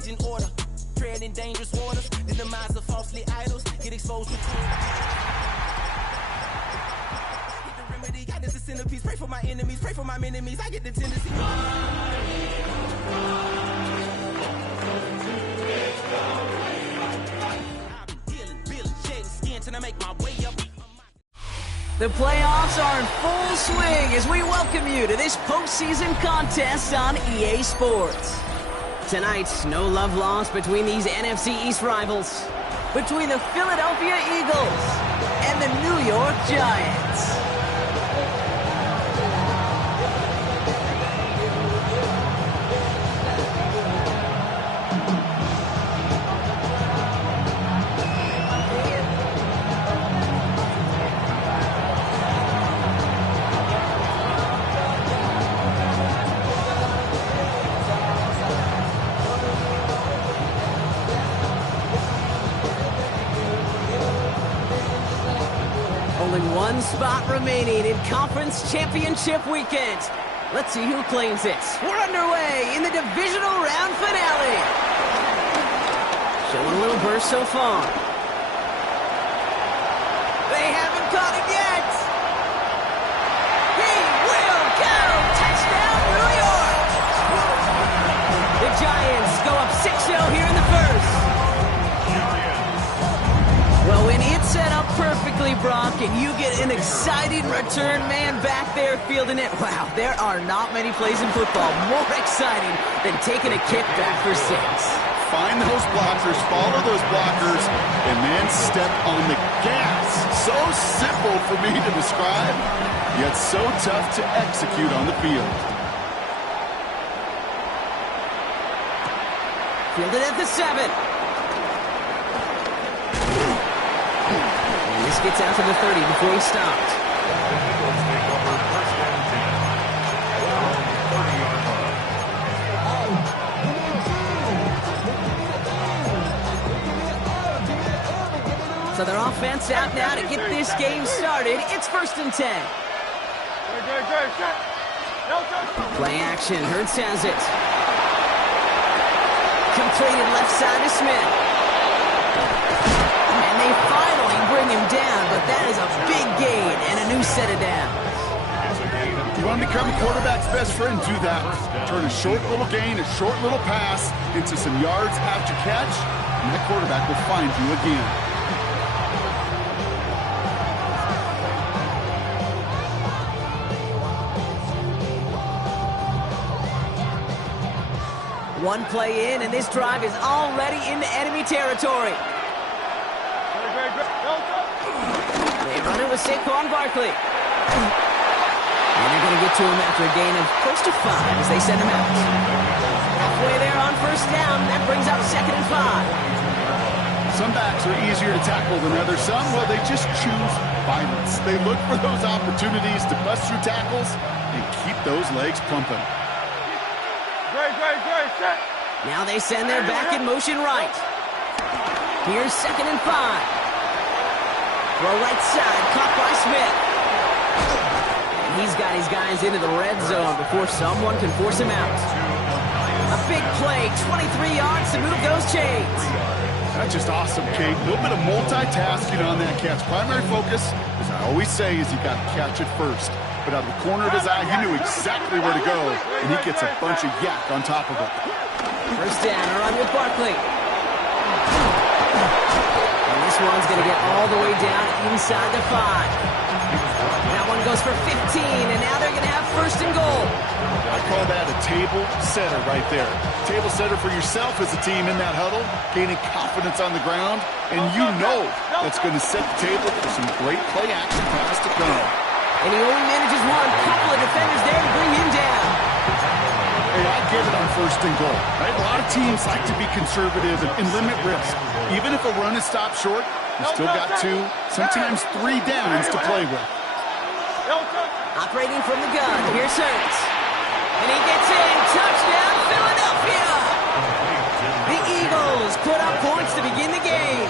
changing order. Treading dangerous waters. The demise of falsely idols. Get exposed to truth. Get the remedy. God is the centerpiece. Pray for my enemies. Pray for my enemies. I get the tendency. The playoffs are in full swing as we welcome you to this postseason contest on EA Sports. Tonight, no love lost between these NFC East rivals, between the Philadelphia Eagles and the New York Giants. Only one spot remaining in Conference Championship Weekend. Let's see who claims it. We're underway in the divisional round finale. Showing a little burst so far. They haven't caught it yet. He will go. Touchdown, New York. The Giants go up 6-0 here in the first. Well, when it's set up perfectly, Brock, and you get an exciting return man back there fielding it, wow, there are not many plays in football more exciting than taking a kick back for 6. Find those blockers, follow those blockers, and then step on the gas. So simple for me to describe, yet so tough to execute on the field. Fielded at the 7. This gets out to the 30 before he stopped. So their offense out now to get this game started. It's 1st and 10. Play action. Hurts has it. Completed left side to Smith. And they finally bring him down, but that is a big gain and a new set of downs. You want to become a quarterback's best friend, do that. Turn a short little gain, a short little pass into some yards after catch, and that quarterback will find you again. One play in, and this drive is already into enemy territory. They run it with Saquon Barkley. And they're going to get to him after a gain of close to 5 as they send him out. Halfway there on 1st down. That brings up 2nd and 5. Some backs are easier to tackle than others. Some, well, they just choose violence. They look for those opportunities to bust through tackles and keep those legs pumping. Now they send their back in motion right. Here's 2nd and 5. Throw right side, caught by Smith. And he's got his guys into the red zone before someone can force him out. A big play, 23 yards to move those chains. That's just awesome, Kate. A little bit of multitasking on that catch. Primary focus, as I always say, is you got to catch it first. But out of the corner of his eye, he knew exactly where to go, and he gets a bunch of yak on top of it. 1st down, a run with Barkley. And this one's going to get all the way down inside the 5. That one goes for 15, and now they're going to have 1st and goal. I call that a table setter right there. Table setter for yourself as a team in that huddle, gaining confidence on the ground, and you know that's going to set the table for some great play action pass to come. And he only manages one. Couple of defenders there to bring him down. Hey, I get it on 1st and goal, right? A lot of teams like to be conservative and limit risk. Even if a run is stopped short, you still got 2, sometimes 3 downs to play with. Operating from the gun, here's Hurts. And he gets in. Touchdown, Philadelphia! The Eagles put up points to begin the game.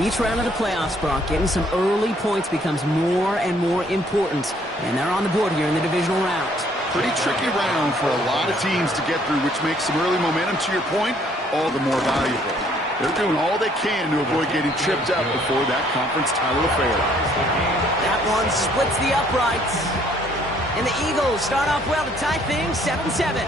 Each round of the playoffs, Brock, getting some early points becomes more and more important. And they're on the board here in the divisional round. Pretty tricky round for a lot of teams to get through, which makes some early momentum, to your point, all the more valuable. They're doing all they can to avoid getting tripped up before that conference title affair. That one splits the uprights. And the Eagles start off well to tie things 7-7.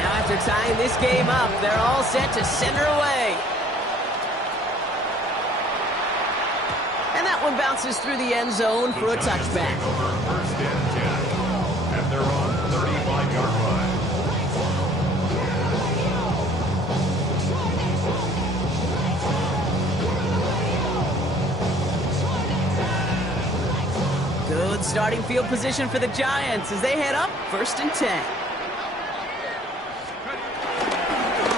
Now after tying this game up, they're all set to send her away. And that one bounces through the end zone for a touchback. First and 10 at their own 35-yard line. Good starting field position for the Giants as they head up 1st and 10.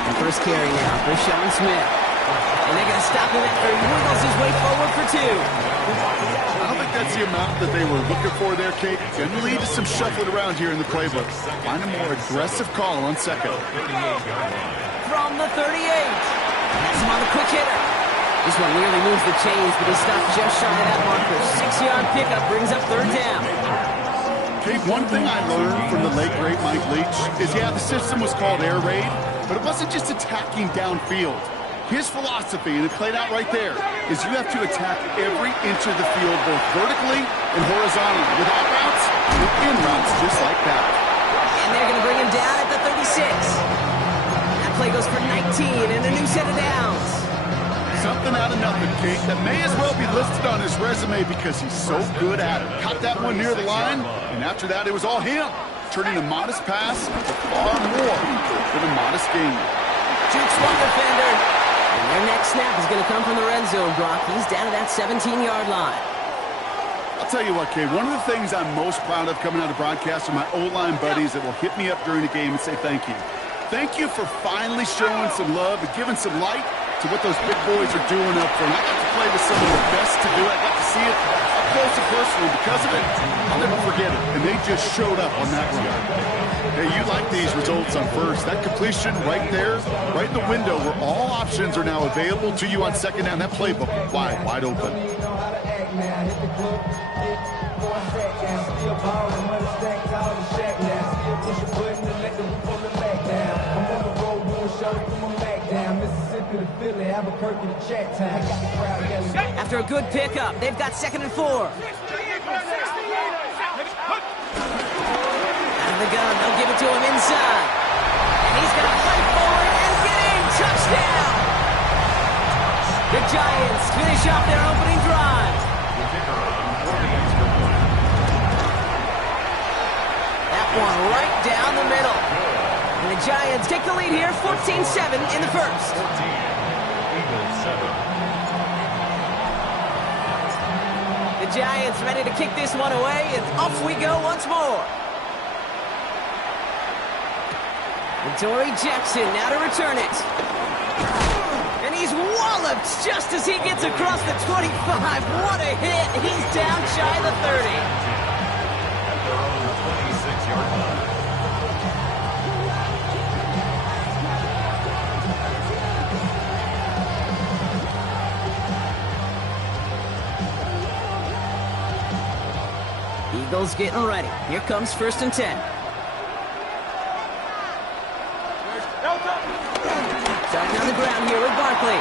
The first carry now for Sean Smith. And they're going to stop him after he wiggles his way forward for 2. I don't think that's the amount that they were looking for there, Kate. Going to lead to some shuffling around here in the playbook. Find a more aggressive call on second. From the 38. That's him on the quick hitter. This one nearly moves the chains, but he stopped just shy of that marker. 6-yard pickup brings up 3rd down. Kate, one thing I learned from the late, great Mike Leach is, yeah, the system was called air raid, but it wasn't just attacking downfield. His philosophy, and it played out right there, is you have to attack every inch of the field, both vertically and horizontally, with out routes and in routes just like that. And they're going to bring him down at the 36. That play goes for 19 and a new set of downs. Something out of nothing, Kate, that may as well be listed on his resume because he's so good at it. Caught that one near the line, and after that, it was all him, turning a modest pass to far more than a modest gain. Jukes one defender. And their next snap is going to come from the red zone, Brock. He's down to that 17-yard line. I'll tell you what, Kate, one of the things I'm most proud of coming out of broadcast are my O-line buddies that will hit me up during the game and say thank you. Thank you for finally showing some love and giving some light to what those big boys are doing up front. I got to play with some of the best to do it. I got to see it up close and personal. Because of it, I'll never forget it. And they just showed up on that run. Hey, you like these results on first. That completion right there, right in the window where all options are now available to you on second down. That playbook wide open. After a good pickup, they've got 2nd and 4. Out of the gun, they'll give it to him inside. And he's going to fight forward and get in. Touchdown! The Giants finish off their opening drive. That one right down the middle. And the Giants take the lead here, 14-7 in the first. 14, Eagles 7. The Giants ready to kick this one away, and off we go once more. And Torrey Jackson now to return it. And he's walloped just as he gets across the 25. What a hit. He's down shy of the 30. At their own 26-yard line. Eagles getting ready. Here comes 1st and 10. Starting on the ground here with Barkley.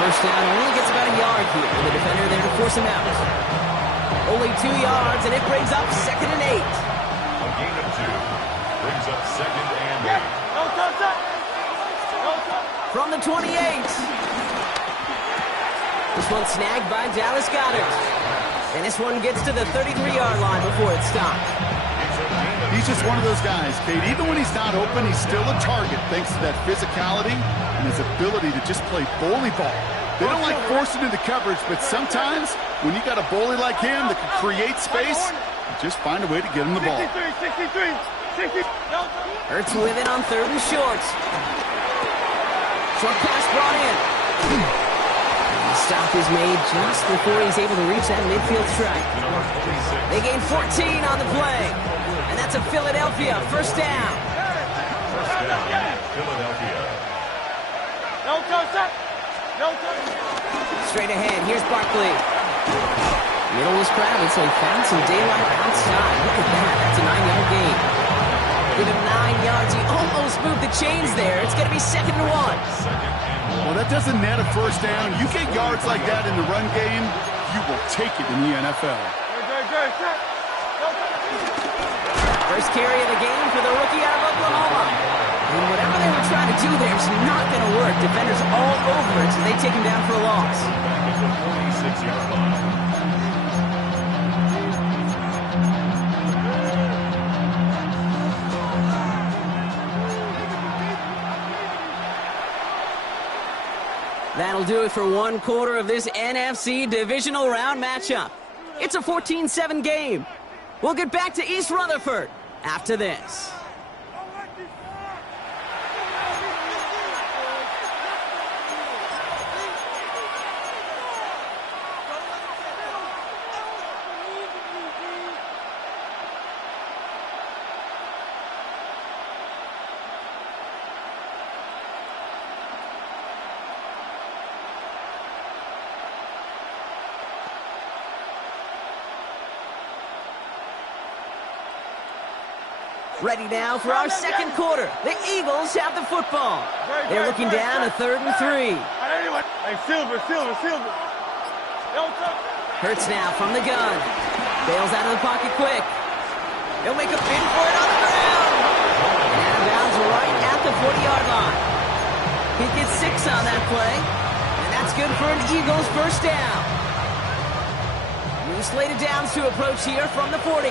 First down, only gets about a yard here. The defender there to force him out. Only 2 yards, and it brings up 2nd and 8. A gain of 2 brings up 2nd and 8. From the 28. This one snagged by Dallas Goedert. And this one gets to the 33-yard line before it stopped. He's just one of those guys, Kate. Even when he's not open, he's still a target thanks to that physicality and his ability to just play bully ball. They don't like forcing into coverage, but sometimes when you got a bully like him that can create space, you just find a way to get him the ball. Hurts with it on 3rd and short. Short pass brought in. The stop is made just before he's able to reach that midfield strike. They gain 14 on the play. And that's a Philadelphia first down. First down, Philadelphia. Straight ahead, here's Barkley. Middle was crowded, so he found some daylight outside. Look at that. That's a 9-yard gain. Give him 9 yards. He almost moved the chains there. It's going to be 2nd and 1. Well, that doesn't net a first down. You get yards like that in the run game, you will take it in the NFL. First carry of the game for the rookie out of Oklahoma. And whatever they were trying to do there is not going to work. Defenders all over it, so they take him down for a loss. It's a 46-yard line. That'll do it for one quarter of this NFC divisional round matchup. It's a 14-7 game. We'll get back to East Rutherford after this. Ready now for our second quarter. The Eagles have the football. They're looking down to 3rd and 3. Hey, Silver. Hurts now from the gun. Bails out of the pocket quick. He'll make a pin for it on the ground. And out of bounds right at the 40-yard line. He gets 6 on that play. And that's good for an Eagles first down. New slated downs to approach here from the 40.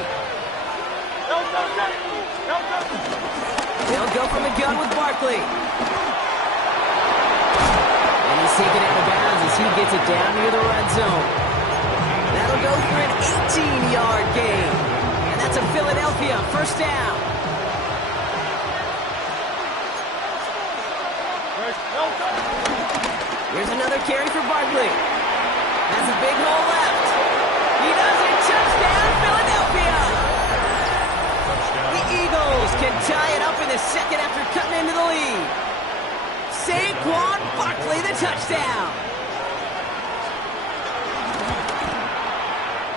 They'll go from the gun with Barkley. And he's taken out of bounds as he gets it down near the red zone. That'll go for an 18-yard gain. And that's a Philadelphia first down. Here's another carry for Barkley. Has a big hole left. He does it. Touchdown, Philadelphia! The Eagles can tie it up in the second after cutting into the lead. Saquon Barkley, the touchdown.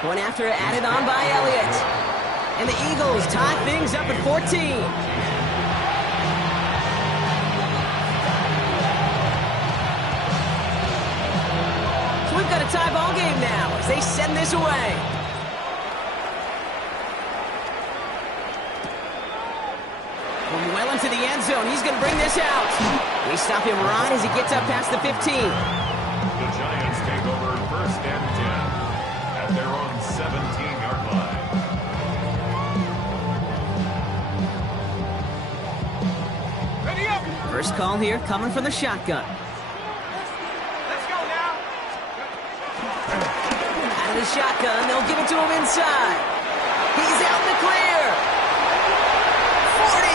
One after added on by Elliott. And the Eagles tie things up at 14. So we've got a tie ball game now as they send this away. Well into the end zone. He's going to bring this out. They stop him right as he gets up past the 15. The Giants take over 1st and 10 at their own 17-yard line. Ready up. First call here coming from the shotgun. Let's go now. Out of the shotgun, they'll give it to him inside. He's out in the clear. 40.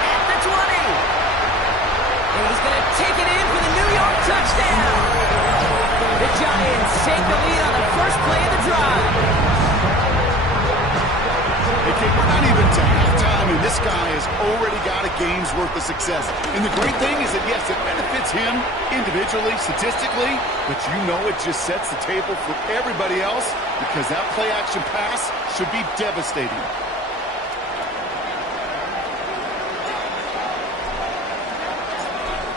At the 20. And he's going to take it in for the New York touchdown. The Giants take the lead on the first play of the drive. Okay, we're not even to halftime, and this guy has already got a game's worth of success. And the great thing is that, yes, it benefits him individually, statistically, but you know it just sets the table for everybody else because that play-action pass should be devastating.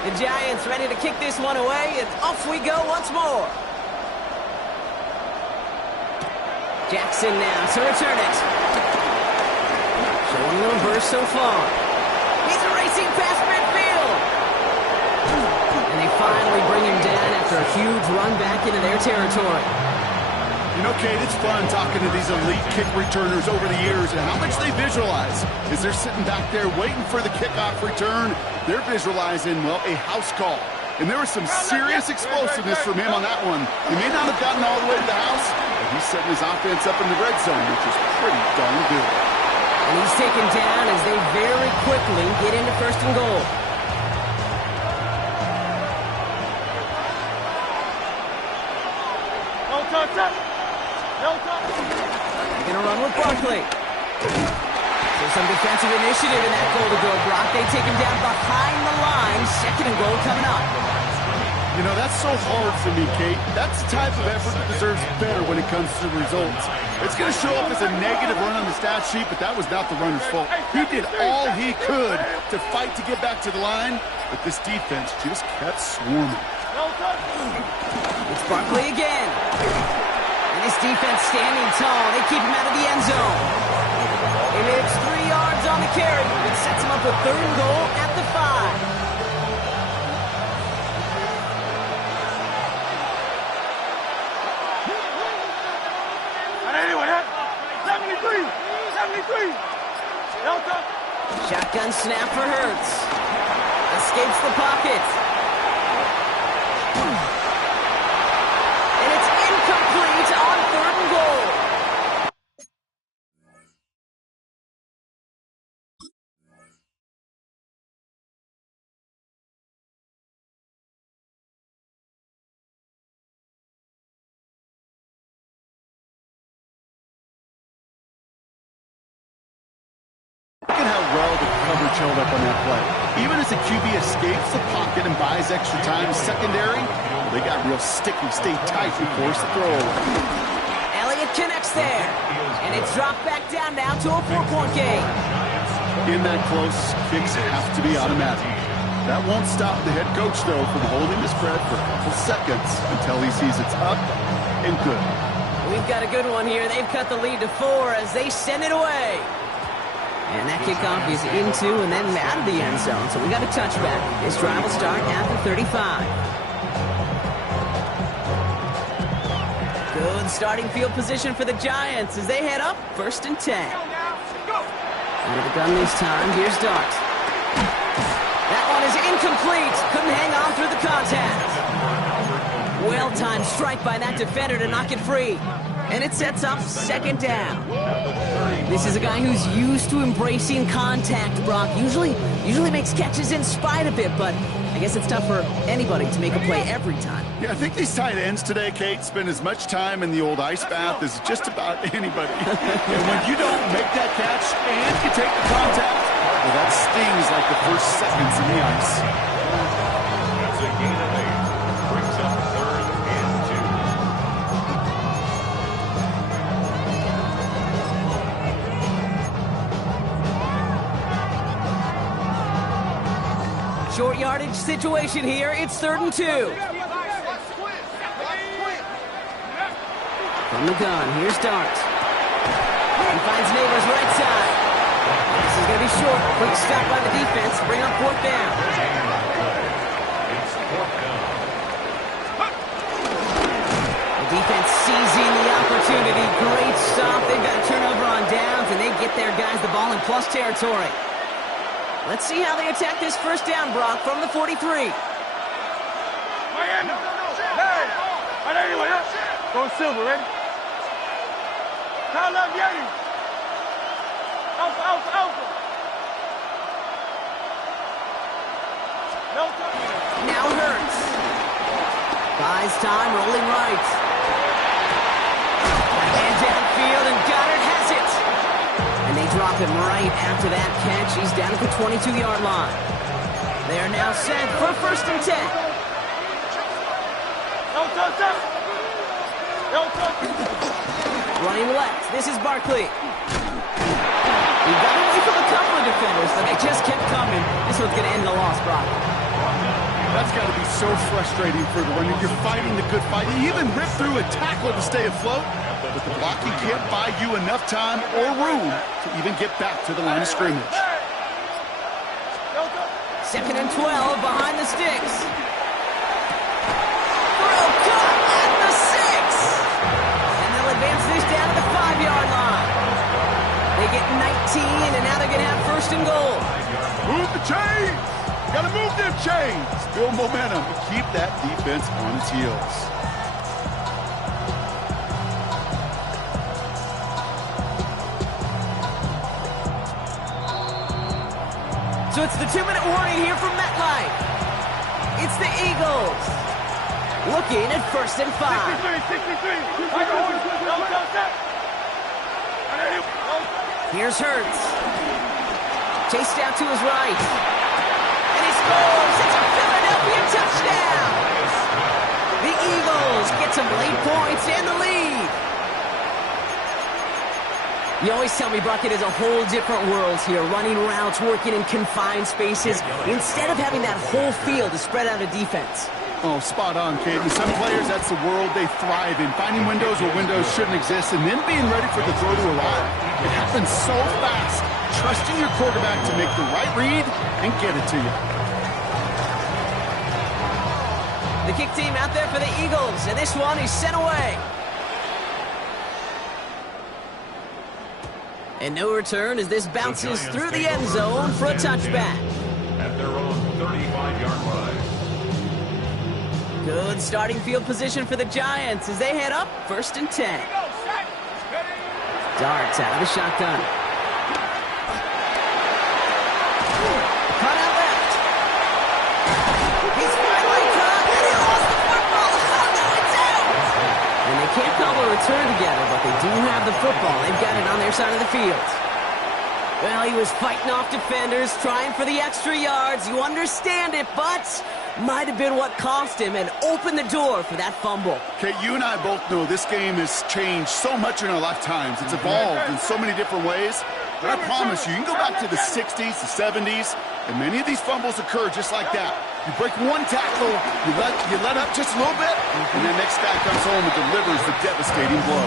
The Giants ready to kick this one away, and off we go once more. Jackson now to return it. Showing a little burst so far. He's racing past midfield. And they finally bring him down after a huge run back into their territory. You know, Kate, it's fun talking to these elite kick returners over the years and how much they visualize. As they're sitting back there waiting for the kickoff return, they're visualizing, well, a house call. And there was some serious explosiveness from him on that one. He may not have gotten all the way to the house, but he's setting his offense up in the red zone, which is pretty darn good. And he's taken down as they very quickly get into 1st and goal. No touch. They're going to run with Barkley. So some defensive initiative in that goal-to-go block. They take him down behind the line. 2nd and goal coming up. You know, that's so hard for me, Kate. That's the type of effort that deserves better when it comes to the results. It's going to show up as a negative run on the stat sheet, but that was not the runner's fault. He did all he could to fight to get back to the line, but this defense just kept swarming. It's Barkley again. And this defense standing tall. They keep him out of the end zone. He lives 3 yards on the carry. It sets him up with 3rd and goal at the 5. Shotgun snap for Hurts. Escapes the pocket. And it's incomplete on 3rd and goal. Look at how well the coverage held up on that play. Even as the QB escapes the pocket and buys extra time secondary, they got real sticky, stay tight and force the throw. Elliott connects there. And it's dropped back down now to a 4-point game. In that close, kicks have to be automatic. That won't stop the head coach, though, from holding the spread for a couple seconds until he sees it's up and good. We've got a good one here. They've cut the lead to 4 as they send it away. And that kickoff is into and then out of the end zone. So we got a touchback. This drive will start at the 35. Good starting field position for the Giants as they head up 1st and 10. Out of the gun this time. Here's Dart. That one is incomplete. Couldn't hang on through the contact. Well-timed strike by that defender to knock it free. And it sets up 2nd down. This is a guy who's used to embracing contact, Brock. Usually makes catches in spite of it, but I guess it's tough for anybody to make a play every time. Yeah, I think these tight ends today, Kate, spend as much time in the old ice bath as just about anybody. And when you don't make that catch and you take the contact, well, that stings like the first seconds in the ice. That's a gain of 8. Brings up 3rd and 2. Short yardage situation here. It's 3rd and 2. From the gun, here's Dart. He finds Neighbors right side. This is going to be short. Quick stop by the defense. Bring up 4th down. It's 4th down. The defense seizing the opportunity. Great stop. They've got a turnover on downs, and they get their guys the ball in plus territory. Let's see how they attack this 1st down, Brock, from the 43. Go Silver, ready? Call up Yeti. Alpha. Now Hurts. Buys time, rolling right. And downfield, and Goddard has it. And they drop him right after that catch. He's down at the 22-yard line. They're now set for 1st and 10. Running left, this is Barkley. He got away from a couple of defenders, but they just kept coming. This one's going to end the loss, Brock. That's got to be so frustrating for the runner. You're fighting the good fight. You even rip through a tackle to stay afloat, but the blocking can't buy you enough time or room to even get back to the line of scrimmage. 2nd and 12 behind the sticks. Throw cut at the 6. And they'll advance this down to the 5-yard line. They get 19, and now they're going to have 1st and goal. Move the chains! Got to move them chains! Build momentum to keep that defense on its heels. So it's the 2-minute warning here from MetLife. It's the Eagles. Looking at 1st and 5. 63. Here's Hurts. Chased out to his right. And he scores. It's a Philadelphia touchdown. get some late points and the lead. You always tell me, Brock, it is a whole different world here, running routes, working in confined spaces, instead of having that whole field to spread out a defense. Oh, spot on, Kate. And some players, that's the world they thrive in, finding windows where windows shouldn't exist and then being ready for the throw to arrive. It happens so fast. Trusting your quarterback to make the right read and get it to you. The kick team out there for the Eagles, and this one is sent away. And no return as this bounces through the end zone for a touchback. At their own 35-yard line. Good starting field position for the Giants as they head up 1st and 10. Darts out of the shotgun. Cut out left. He's finally caught, and he lost the football. Oh, no, it's out. And they can't call a return together, but they do have the football. They've got it on their side of the field. Well, he was fighting off defenders, trying for the extra yards. You understand it, but might have been what cost him and opened the door for that fumble. Okay, you and I both know this game has changed so much in our lifetimes. It's evolved in so many different ways. But I promise you, you can go back to the 60s, the 70s, and many of these fumbles occur just like that. You break one tackle, you let up just a little bit, and the next guy comes home and delivers the devastating blow.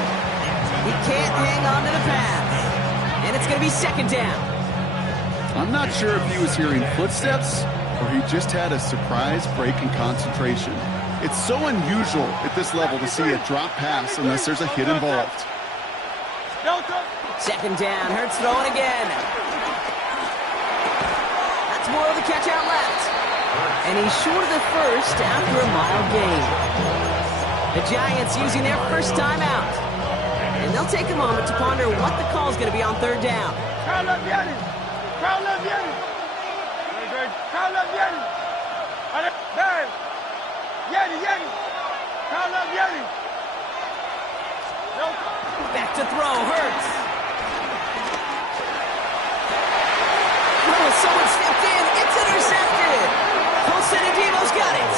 He can't hang on to the pass. And it's going to be 2nd down. I'm not sure if he was hearing footsteps or he just had a surprise break in concentration. It's so unusual at this level to see a drop pass unless there's a hit involved. 2nd down, Hurts throwing again. That's more of the catch out left. And he's short of the first after a mild gain. The Giants using their first timeout. And they'll take a moment to ponder what the call is going to be on 3rd down. Back to throw, Hurts. Oh, someone stepped in. It's intercepted. Posedivo's got it.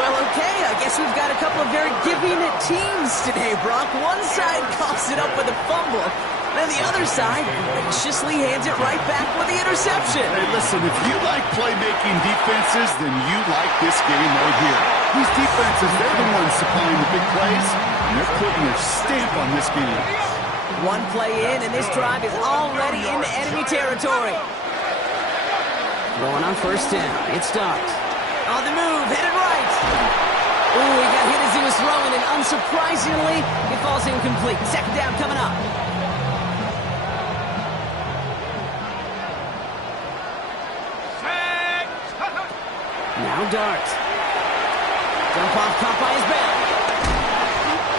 Well, okay, I guess we've got a couple of very giving teams today, Brock. One side coughs it up with a fumble, then the other side graciously hands it right back with the interception. Hey, listen, if you like playmaking defenses, then you like this game right here. These defenses, they're the ones supplying the big plays, and they're putting their stamp on this game. One play in, and this drive is already into enemy territory. Going on 1st down, it starts. On the move, headed right. Ooh, he got hit as he was throwing, and unsurprisingly, it falls incomplete. 2nd down coming up. Now Dart. Dump off, caught by his back.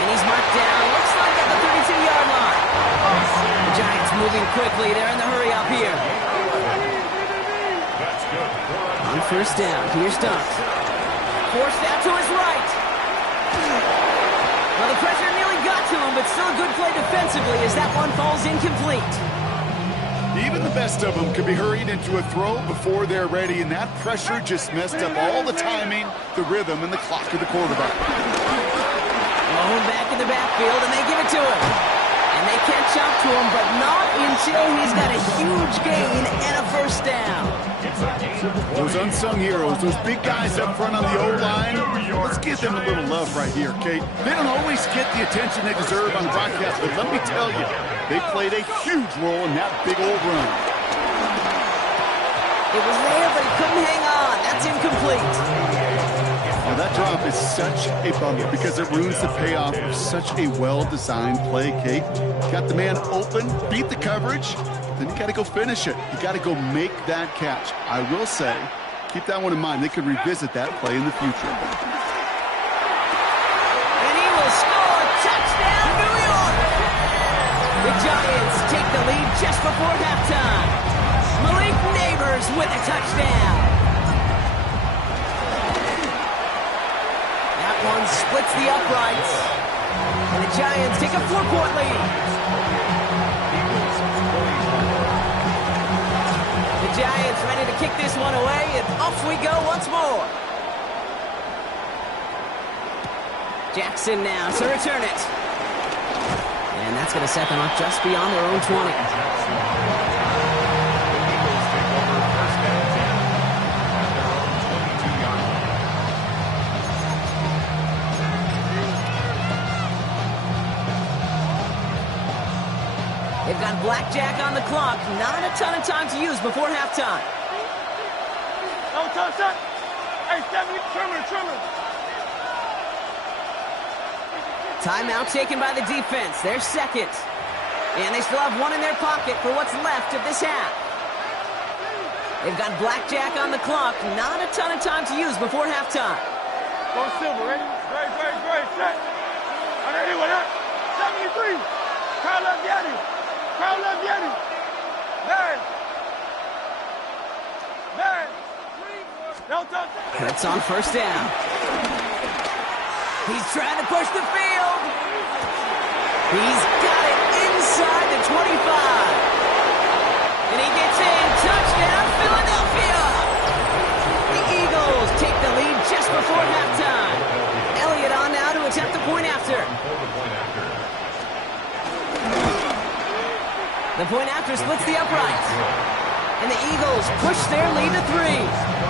And he's marked down, looks like at the 32-yard line. The Giants moving quickly. They're in the hurry up here. On 1st down, here's Dart. Forced out to his right. Well, the pressure nearly got to him, but still a good play defensively as that one falls incomplete. Even the best of them could be hurried into a throw before they're ready, and that pressure just messed up all the timing, the rhythm, and the clock of the quarterback. Blown back in the backfield, and they give it to him. And they catch up to him, but not until he's got a huge gain and a 1st down. Those unsung heroes, those big guys up front on the O-line, let's give them a little love right here, Kate. They don't always get the attention they deserve on the broadcast, but let me tell you, they played a huge role in that big old run. It was there, but he couldn't hang on. That's incomplete. Now that drop is such a bummer because it ruins the payoff of such a well-designed play, Kate. Got the man open, beat the coverage, then you got to go finish it. You got to go make that catch. I will say, keep that one in mind. They could revisit that play in the future. And he will score. Touchdown, New York! The Giants take the lead just before halftime. Malik Neighbors with a touchdown. That one splits the uprights. And the Giants take a 4-point lead. The Giants ready to kick this one away, and off we go once more. Jackson now to return it. And that's going to set them up just beyond their own 20. They've got blackjack on the clock. Not a ton of time to use before halftime. No touch, touch. Hey, Stephanie, trimmer. Timeout taken by the defense. Their second. And they still have one in their pocket for what's left of this half. They've got blackjack on the clock. Not a ton of time to use before halftime. Go Silver, ready? Great, set. On anyone up. 73. Crowd love Yeti. Man. No touch. Hurts on first down. He's trying to push the field. He's got it inside the 25. And he gets in. Touchdown, Philadelphia. The Eagles take the lead just before halftime. Elliott on now to attempt the point after. The point after splits the upright. And the Eagles push their lead to 3.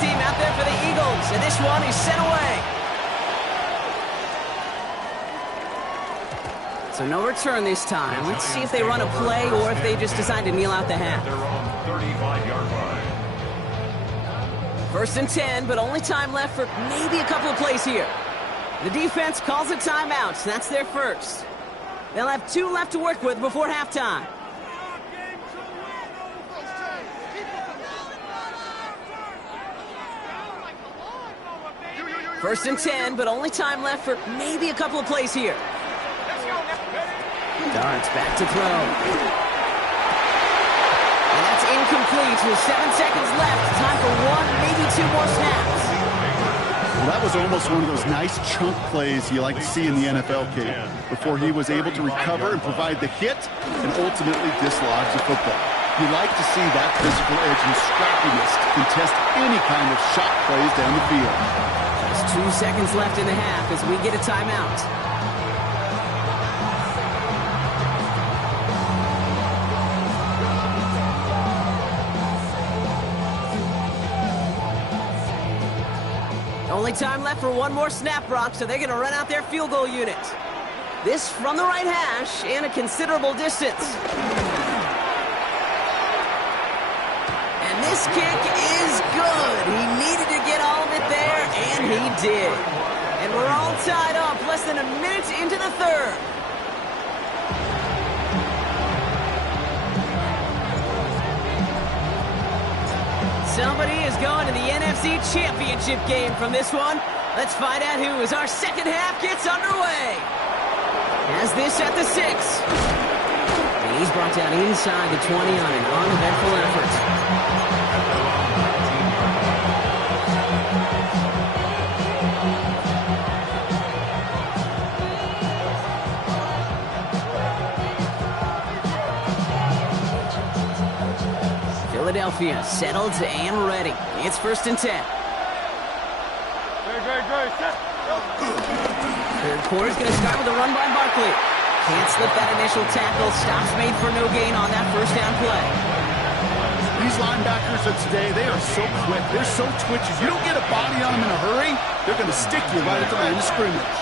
Team out there for the Eagles, and this one is sent away. So no return this time. Let's see if they run a play or if they just decide to kneel out the half. They're on 35-yard line. First and 10, but only time left for maybe a couple of plays here. The defense calls a timeout. That's their first. They'll have 2 left to work with before halftime. First and 10, but only time left for maybe a couple of plays here. Darts back to throw. And that's incomplete with 7 seconds left. Time for 1, maybe 2 more snaps. Well, that was almost one of those nice chunk plays you like to see in the NFL, Kate, before he was able to recover and provide the hit and ultimately dislodge the football. You like to see that physical edge and scrappiness to contest any kind of shot plays down the field. Just 2 seconds left in the half as we get a timeout. Only time left for 1 more snap, Brock, so they're going to run out their field goal unit. This from the right hash and a considerable distance. And this kick is good. He needed to get all of it there, and he did. And we're all tied up less than a minute into the third. Somebody is going to the NFC Championship game from this one. Let's find out who as our second half gets underway. Has this at the 6. And he's brought down inside the 20 on an uneventful effort. Philadelphia settled and ready. It's first and 10. Great. Third quarter's going to start with a run by Barkley. Can't slip that initial tackle. Stops made for no gain on that first down play. These linebackers of today, they are so quick. They're so twitchy. You don't get a body on them in a hurry, they're going to stick you right at the line of scrimmage.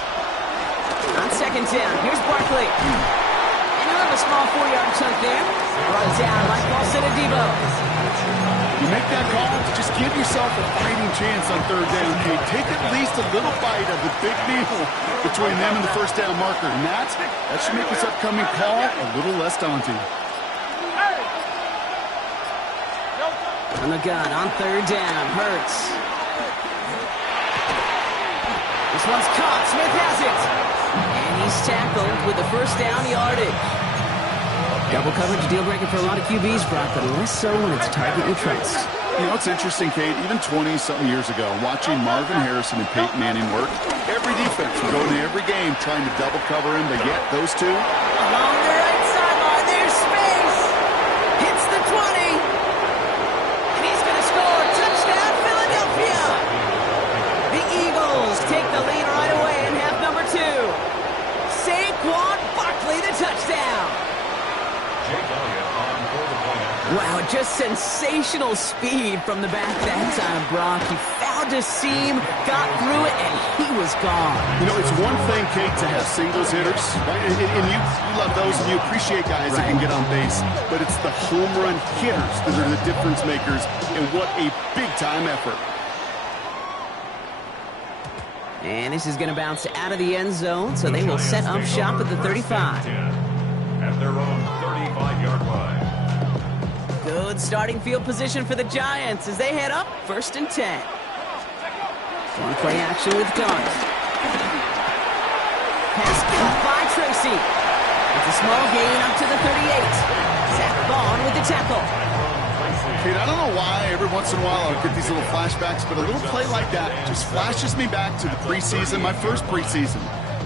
On second down, here's Barkley. And he'll have a small 4-yard chunk there. Brought it down by Paulson Adebo. You make that call, just give yourself a fighting chance on third down, Kate. Take at least a little bite of the big deal between them and the first down marker. And that should make this upcoming call a little less daunting. On the gun, on third down, Hurts. This one's caught, Smith has it. And he's tackled with the first down yardage. Double coverage deal breaker for a lot of QBs, Brock, but less so when it's a target you trust. You know, it's interesting, Kate, even 20-something years ago, watching Marvin Harrison and Peyton Manning work, every defense would go into every game trying to double cover him, but yet those two... Along the right sideline, there's space! Hits the 20! Wow, just sensational speed from the back that time, Brock. He found a seam, got through it, and he was gone. You know, it's one thing, Kate, to have singles hitters, right? And you love those, and you appreciate guys that can get on base. But it's the home run hitters that are the difference makers, and what a big-time effort. And this is going to bounce out of the end zone, so they will set up shop at the 35. At their own 35-yard line. Good starting field position for the Giants as they head up 1st and 10. One play action with Guns. Pass caught by Tracy. It's a small gain up to the 38. Zach Vaughn with the tackle. Kate, I don't know why every once in a while I'll get these little flashbacks, but a little play like that just flashes me back to the preseason, my first preseason,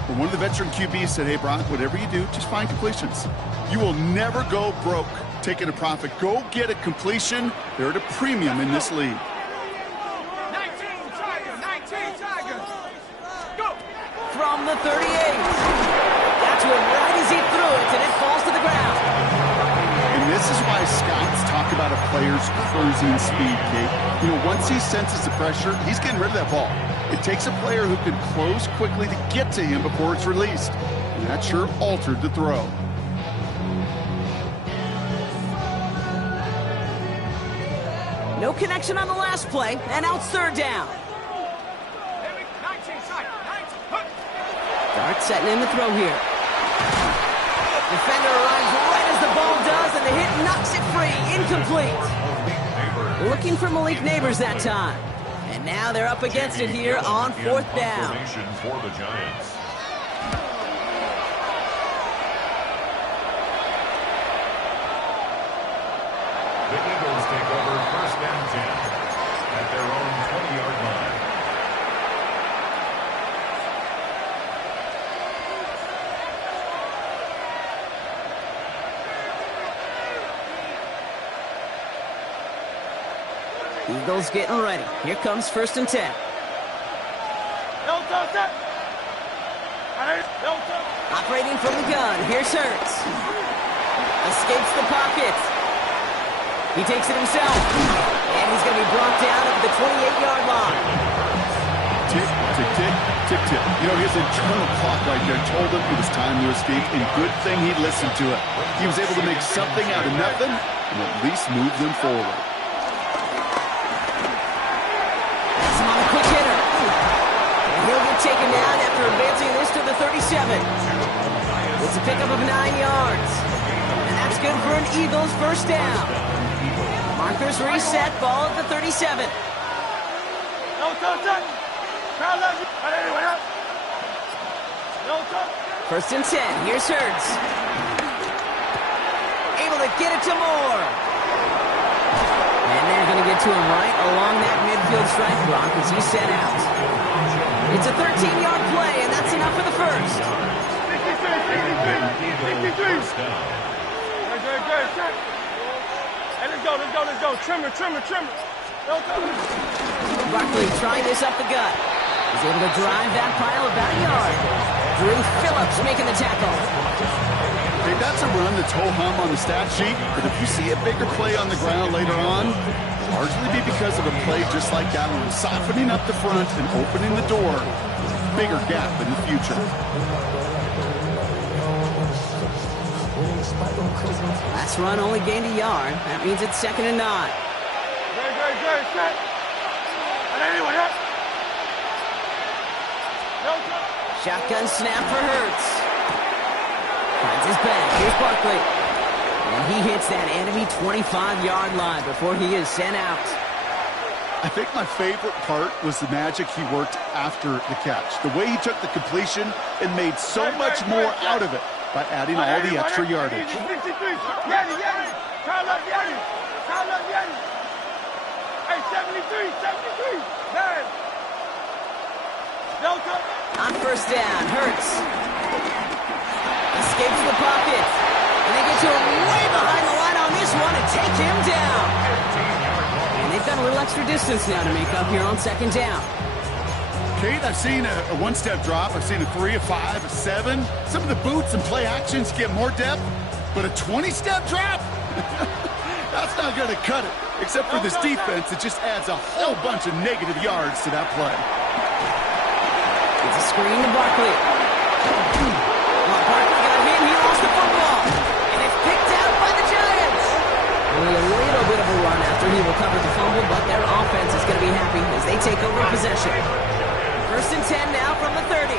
where one of the veteran QBs said, hey, Brock, whatever you do, just find completions. You will never go broke taking a profit. Go get a completion. They're at a premium in this league. 19 Tigers. Go. From the 38. Got to him right as he threw it, and it falls to the ground. And this is why scouts talk about a player's cruising speed, Kate. You know, once he senses the pressure, he's getting rid of that ball. It takes a player who can close quickly to get to him before it's released. And that sure altered the throw. No connection on the last play, and now it's 3rd down. Dart setting in the throw here. Defender arrives right as the ball does, and the hit knocks it free. Incomplete. Looking for Malik Neighbors that time. And now they're up against it here on 4th down. For the Giants. The Eagles take over 1st and 10 at their own 20-yard line. Eagles getting ready. Here comes 1st and 10. Operating from the gun. Here's Hurts. Escapes the pocket. He takes it himself. And he's going to be brought down at the 28-yard line. Tick, tick, tick, tick, tick. You know, his internal clock right there told him it was time to escape, and good thing he listened to it. He was able to make something out of nothing and at least move them forward. That's him on a quick hitter. And he'll get taken down after advancing this to the 37. It's a pickup of 9 yards. And that's good for an Eagles 1st down. Markers reset, ball at the 37. First and 10, here's Hurts. Able to get it to Moore. And they're going to get to him right along that midfield strike block as he's set out. It's a 13-yard play, and that's enough for the first. 63. Hey, let's go. Trimmer. Barkley trying this up the gut. He's able to drive that pile about a yard. Drew Phillips making the tackle. Hey, that's a run that's ho-hum on the stat sheet, but if you see a bigger play on the ground later on, largely be because of a play just like that one, softening up the front and opening the door. Bigger gap in the future. Last run only gained a yard. That means it's 2nd and 9. Great. Set. Shotgun snap for Hurts. Finds his back. Here's Barkley. And he hits that enemy 25-yard line before he is sent out. I think my favorite part was the magic he worked after the catch. The way he took the completion and made so much more out of it by adding all the extra yardage. 63. Yeti. Call up Yeti. Hey, 73. Man. Delta. On 1st down, Hurts escapes the pocket. And they get to him way behind the line on this one and take him down. And they've got a little extra distance now to make up here on 2nd down. Kate, I've seen a one-step drop. I've seen a 3, a 5, a 7. Some of the boots and play actions get more depth, but a 20-step drop? That's not going to cut it. Except for this defense, it just adds a whole bunch of negative yards to that play. It's a screen to Barkley. Barkley got hit, he lost the football. And it's picked out by the Giants. Only a little bit of a run after he recovered the fumble, but their offense is going to be happy as they take over possession. 1st and 10 now from the 30.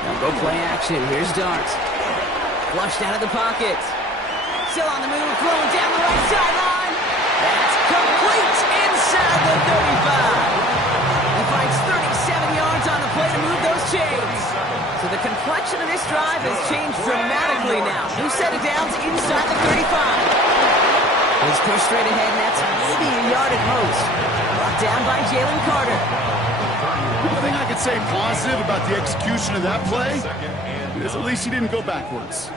They'll go play action. Here's Dart. Flushed out of the pocket. Still on the move, throwing down the right sideline. That's complete inside the 35. He finds 37 yards on the play to move those chains. So the complexion of this drive has changed dramatically now. New set of downs inside the 35. He's pushed straight ahead, and that's maybe a yard at most. Brought down by Jalen Carter. One thing I could say positive about the execution of that play is at least he didn't go backwards.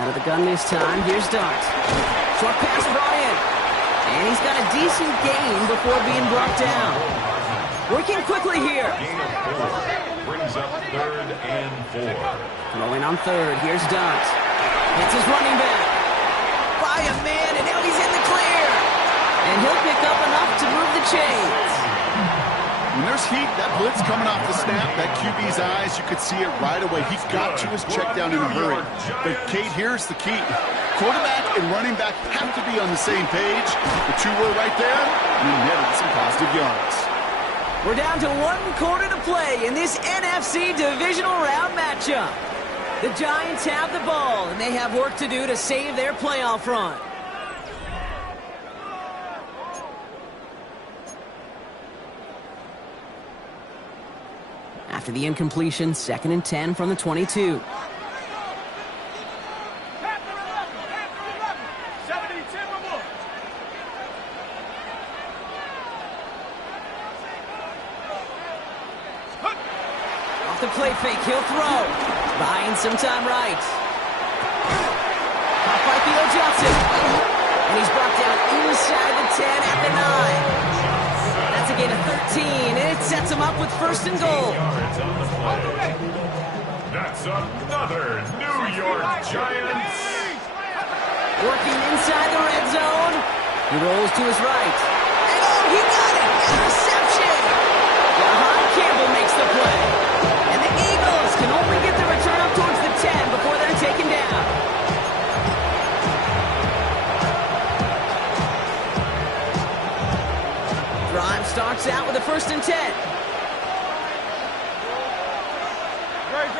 Out of the gun this time, here's Dart. Short pass brought in. And he's got a decent gain before being brought down. Working quickly here. Brings up 3rd and 4. Throwing on 3rd, here's Dart. Hits his running back. By a man, and now he's in the clear. And he'll pick up enough to move the chains. When there's heat, that blitz coming off the snap, that QB's eyes, you could see it right away. He got to his check down in a hurry. But, Kate, here's the key. Quarterback and running back have to be on the same page. The two were right there, and he netted some positive yards. We're down to 1 quarter to play in this NFC divisional round matchup. The Giants have the ball, and they have work to do to save their playoff run. After the incompletion, 2nd and 10 from the 22. Off the play fake, he'll throw. Buying some time right. Caught by Theo Johnson. And he's brought down inside the 10 at the 9. That's a gain of 13, and it sets him up with 1st and goal. That's another New York Giants. Working inside the red zone. He rolls to his right. And oh, he got it! Interception! Jahan Campbell makes the play. And the Eagles can only get the return up towards the 10 before they're taken down. Drive starts out with a 1st and 10. Great.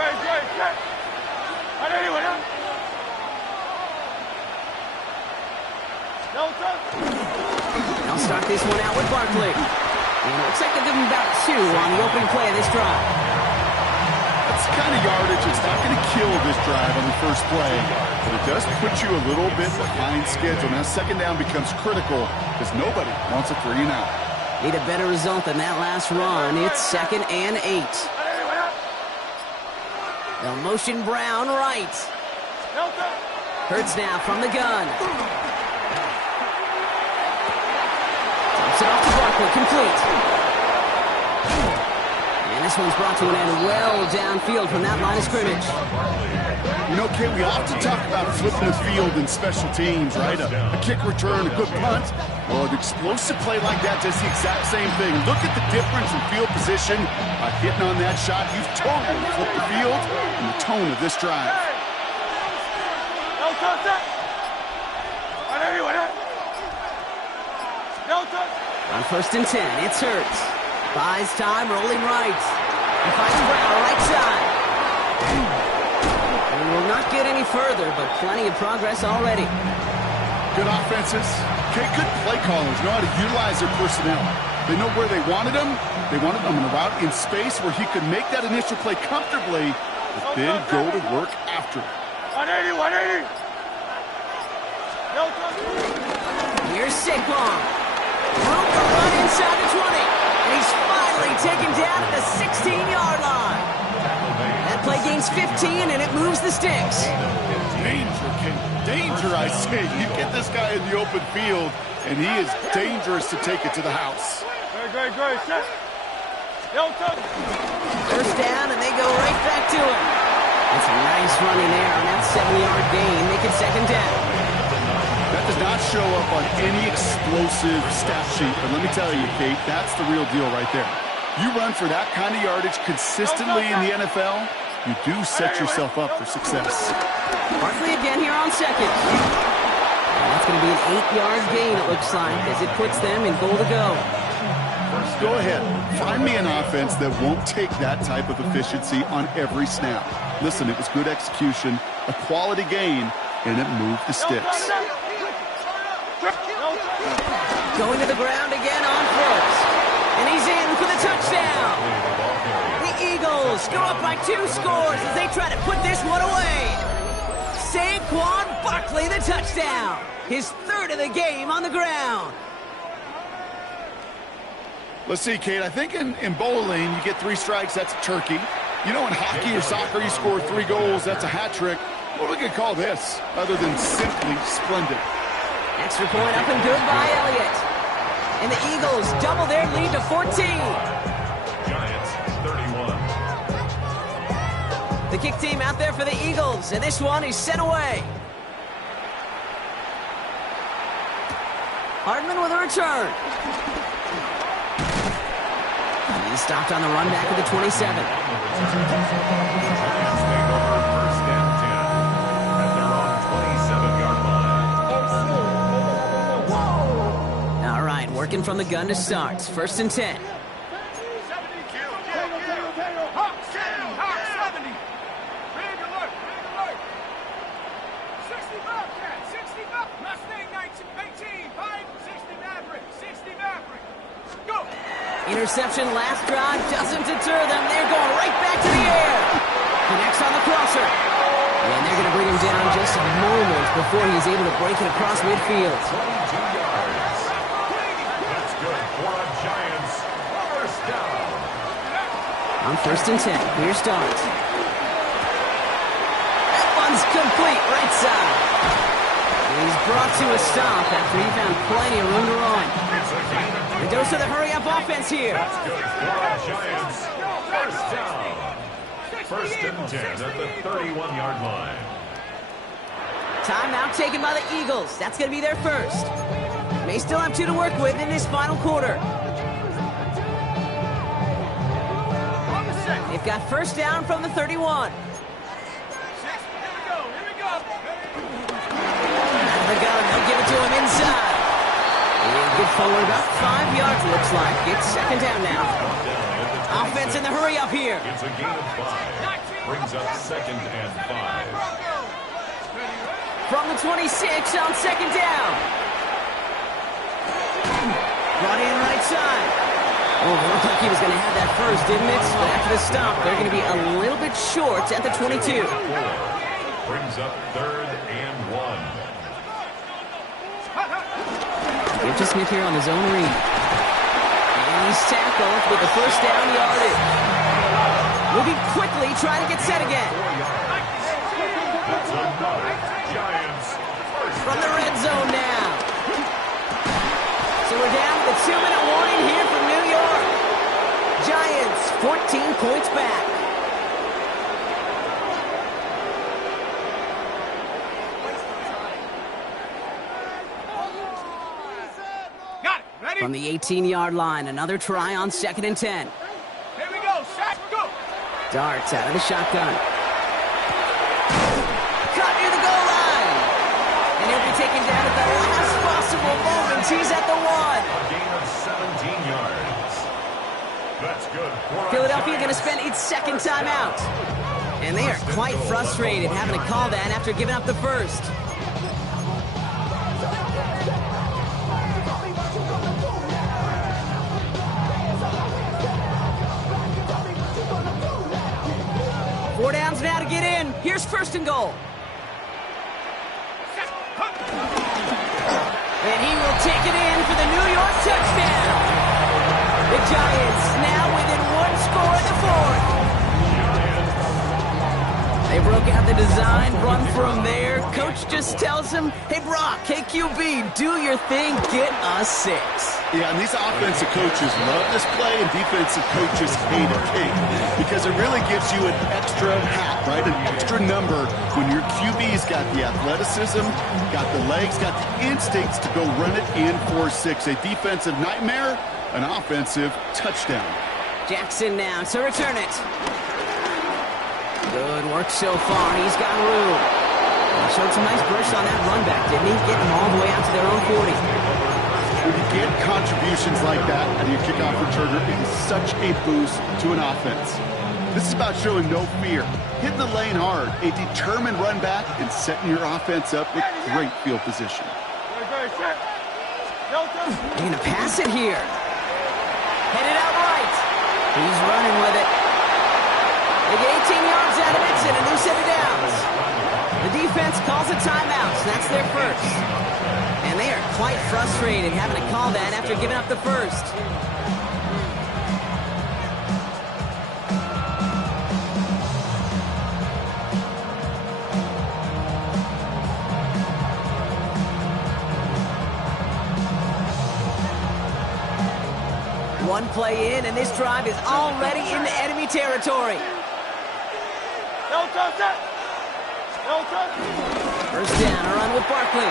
They'll start this one out with Barkley. And it looks like they'll give him about 2 on the opening play of this drive. That's the kind of yardage that's not going to kill this drive on the first play, but it does put you a little bit behind schedule. Now 2nd down becomes critical because nobody wants a 3 and out. Need a better result than that last run. It's 2nd and 8. They'll motion Brown right. Hurts now from the gun. Dumps it off to Barkley, complete. And this one's brought to an end well downfield from that line of scrimmage. You know, Kate, we often talk about flipping the field in special teams, right? A kick return, a good punt. Well, an explosive play like that does the exact same thing. Look at the difference in field position. By hitting on that shot, you've totally flipped the field and the tone of this drive. On 1st and 10, it's Hurts. Buys time, rolling right. He finds Brown, right side. And will not get any further, but plenty of progress already. Good offenses. Okay, good play callers know how to utilize their personnel. They know where they wanted him. They wanted him in a route in space where he could make that initial play comfortably, but then go to work after it. 180. Here's Saquon. Broke the run inside the 20. And he's finally taken down at the 16-yard line. That play gains 15, and it moves the sticks. Danger, I say. You get this guy in the open field, and he is dangerous to take it to the house. Great. Set. First down, and they go right back to him. It's a nice 7-yard gain, make it second down. That does not show up on any explosive stat sheet, but let me tell you, Kate, that's the real deal right there. You run for that kind of yardage consistently in the NFL, you do set yourself up for success. Barkley again here on second. And that's going to be an 8-yard gain, it looks like, as it puts them in goal to go. Go ahead. Find me an offense that won't take that type of efficiency on every snap. Listen, it was good execution, a quality gain, and it moved the sticks. Going to the ground again on foot. And he's in for the touchdown. The Eagles go up by 2 scores as they try to put this one away. Saquon Barkley, the touchdown. His 3rd of the game on the ground. Let's see, Kate, I think in bowling, you get 3 strikes, that's a turkey. You know, in hockey or soccer, you score 3 goals, that's a hat trick. What are we going to call this, other than simply splendid? Extra point up and good by Elliott. And the Eagles double their lead to 14. Giants 31. The kick team out there for the Eagles, and this one is sent away. Hardman with a return. He's stopped on the run back at the 27. Giants take over 1st and 10 at their own 27-yard line. All right, working from the gun to start. 1st and 10. Interception last drive doesn't deter them. They're going right back to the air. Connects on the crosser. And they're going to bring him down just a moment before he's able to break it across midfield. 22 yards. That's good for a Giants 1st down. On 1st and 10, here's Start. That one's complete, right side. And he's brought to a stop after he found plenty of room to run. The dose of the hurry-up offense here. That's good for a Giants 1st down. 1st and 10 at the 31-yard line. Timeout taken by the Eagles. That's going to be their first. May still have 2 to work with in this final quarter. They've got 1st down from the 31. They'll give it to him inside. And good forward about 5 yards, looks like. It's 2nd down now. Offense in the hurry up here. It's a gain of 5. Brings up 2nd and 5. From the 26 on 2nd down. Brought in right side. Oh, it looked like he was going to have that first, didn't it? But after the stop, they're going to be a little bit short at the 22. Brings up 3rd and 1. Give to Smith here on his own read. And he's tackled with the 1st down yardage. Moving quickly, trying to get set again. That's another Giants From the red zone now. So we're down to the 2-minute warning here from New York. Giants 14 points back. From the 18-yard line, another try on 2nd and 10. Here we go, Shaq, go! Darts out of the shotgun. Caught near the goal line. And he'll be taken down at the last possible moment. He's at the 1. A gain of 17 yards. That's good for Philadelphia going to spend its 2nd timeout. And they are quite frustrated having to call that after giving up the first. Four downs now to get in. Here's 1st and goal. And he will take it in for the New York touchdown. The Giants now within 1 score in the 4th. They broke out the design run from there. Coach just tells him, hey, Brock, hey, QB, do your thing, get a 6. Yeah, and these offensive coaches love this play, and defensive coaches hate it, Kate, because it really gives you an extra hat, right? An extra number when your QB's got the athleticism, got the legs, got the instincts to go run it in for 6. A defensive nightmare, an offensive touchdown. Jackson now to return it. Good work so far. He's got room. He showed some nice burst on that run back, didn't he? Getting them all the way out to their own 40. When you get contributions like that out of your kickoff returner, it is such a boost to an offense. This is about showing no fear, hitting the lane hard, a determined run back, and setting your offense up with great field position. They're going to pass it here. Headed out right. He's running with it. They get 18 yards out of it and a new set of downs. The defense calls a timeout. That's their first. And they are quite frustrated having to call that after giving up the first. One play in, and this drive is already into enemy territory. First down, a run with Barkley.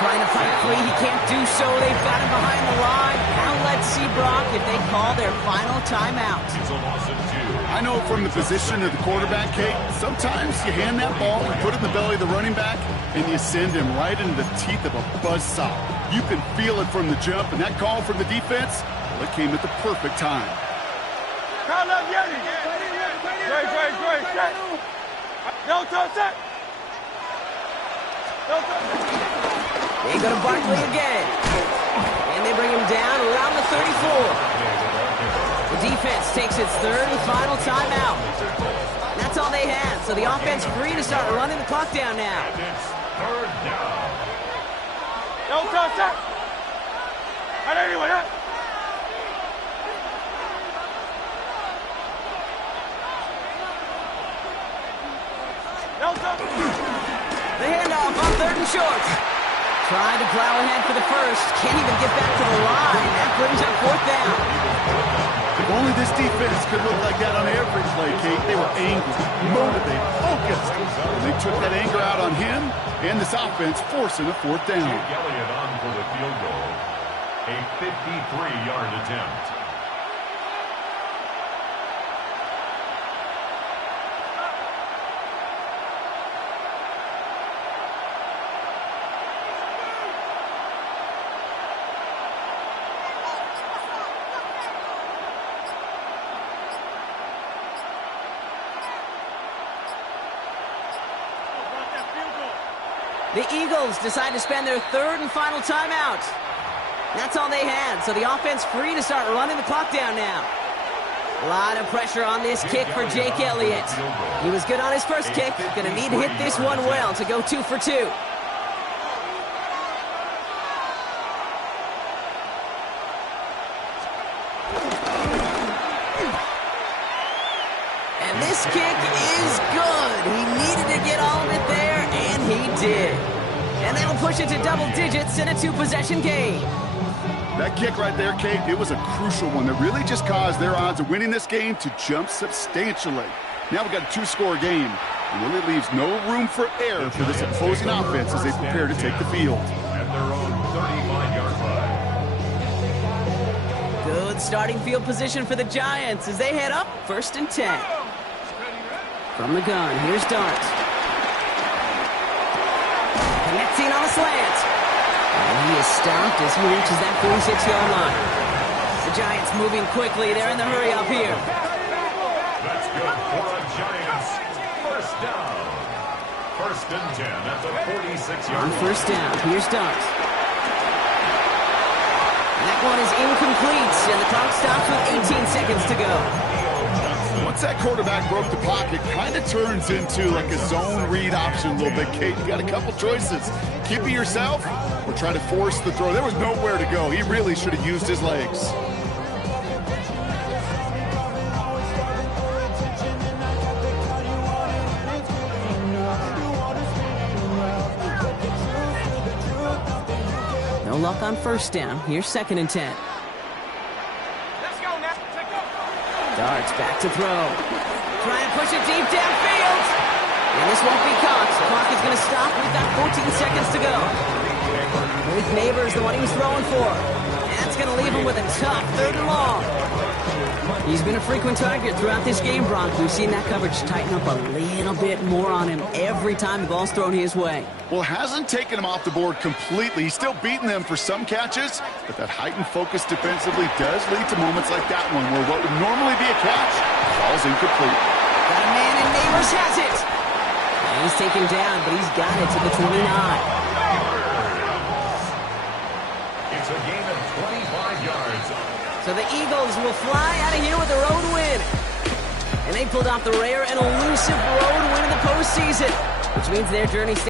Trying to fight free, he can't do so. They've got him behind the line. Now let's see, Brock, if they call their final timeout. I know from the position of the quarterback, Kate, sometimes you hand that ball, you put it in the belly of the running back, and you send him right into the teeth of a buzzsaw. You can feel it from the jump, and that call from the defense, well, it came at the perfect time. They go to Barkley again. And they bring him down around the 34. The defense takes its third and final timeout. And that's all they had. So the offense free to start running the clock down now. Third down. The handoff on third and short. Tried to plow ahead for the first. Can't even get back to the line. That brings up fourth down. If only this defense could look like that on every play, Kate. They were angry, motivated, focused. And they took that anger out on him and this offense, forcing a fourth down. Jake Elliott on for the field goal. A 53-yard attempt. The Eagles decide to spend their third and final timeout. That's all they had, so the offense free to start running the clock down now. A lot of pressure on this kick for Jake Elliott. He was good on his first kick. Going to need to hit this one well to go 2 for 2. And this kick is good. He needed to get all of it there, and he did. And that'll push it to double digits in a 2-possession game. That kick right there, Kate, it was a crucial one that really just caused their odds of winning this game to jump substantially. Now we've got a 2-score game. It really leaves no room for error for this opposing offense as they prepare to take the field. At their own 35-yard line. Good starting field position for the Giants as they head up 1st and 10. From the gun, here's Dart. Connecting on a slant. And he is stopped as he reaches that 46-yard line. The Giants moving quickly. They're in the hurry up here. That's good for a Giants first down. 1st and 10 at the 46-yard On line. first down, here's Dart. And that one is incomplete, and the clock stops with 18 seconds to go. Once that quarterback broke the pocket, kind of turns into like a zone read option a little bit, Kate. You got a couple choices. Keep it yourself or try to force the throw. There was nowhere to go. He really should have used his legs. luck on first down. Here's 2nd and 10. Let's go now. Take off. Darts back to throw. Try and push it deep downfield. And this won't be caught. Clock is going to stop. We've got 14 seconds to go. Malik Neighbors, the one he was throwing for. That's going to leave him with a tough 3rd and long. He's been a frequent target throughout this game, Bronk. We've seen that coverage tighten up a little bit more on him every time the ball's thrown his way. Well, hasn't taken him off the board completely. He's still beating them for some catches, but that heightened focus defensively does lead to moments like that one where what would normally be a catch falls incomplete. Got a man, and Neighbors has it. And he's taken down, but he's got it to the 29. It's a gain of 25 yards. So the Eagles will fly out of here with a road win. And they pulled off the rare and elusive road win in the postseason, which means their journey